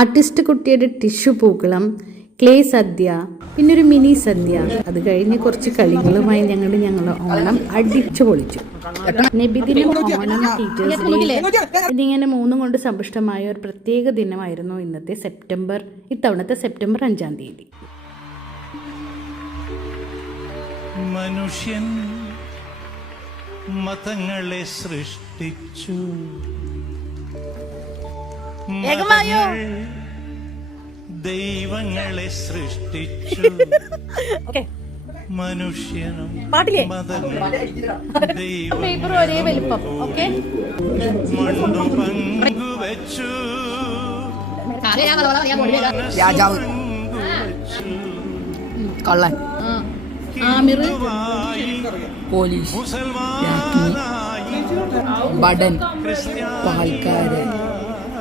Artist കുട്ടിയുടെ tissue പൂക്കളം clay സദ്യ പിന്നെ ഒരു മിനി സദ്യ. അത് കഴിഞ്ഞ് കുറച്ച് കളികളുമായി ഞങ്ങൾ ഞങ്ങളുടെ ഓണം അടിച്ചു പൊളിച്ചു. ഓണം ടീച്ചേഴ്സ് എന്നിങ്ങനെ മൂന്നും കൊണ്ട് സമ്പുഷ്ടമായ ഒരു പ്രത്യേക ദിനമായിരുന്നു ഇന്നത്തെ സെപ്റ്റംബർ ഇത്തവണത്തെ സെപ്റ്റംബർ അഞ്ചാം തീയതി. മനുഷ്യൻ മതങ്ങളെ സൃഷ്ടിച്ചു. ദൈവങ്ങളെ സൃഷ്ടിച്ചു. മനുഷ്യനും പാട്ടില്ലേ? പേപ്പർ ഒരേ വലിപ്പം. ഓക്കെ. മണ്ണു പങ്കുവച്ചു രാജാവ്. കള്ളൻ ആമിർ. പോലീസ്. മുസൽമാനായി. ബടൻ. ക്രിസ്ത്യാനി. പാൽക്കാരൻ.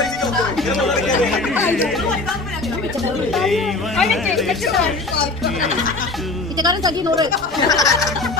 കള്ളൻ കണ്ടിരിക്കാം കണ്ടിട്ട് കള്ളൻ പോയി എന്താ മതങ്ങളെ പിച്ചക്കാരൻ സജി നൂറ് തൊണ്ണൂറ്റില്ലേ ആറ് ഏഴ് Winner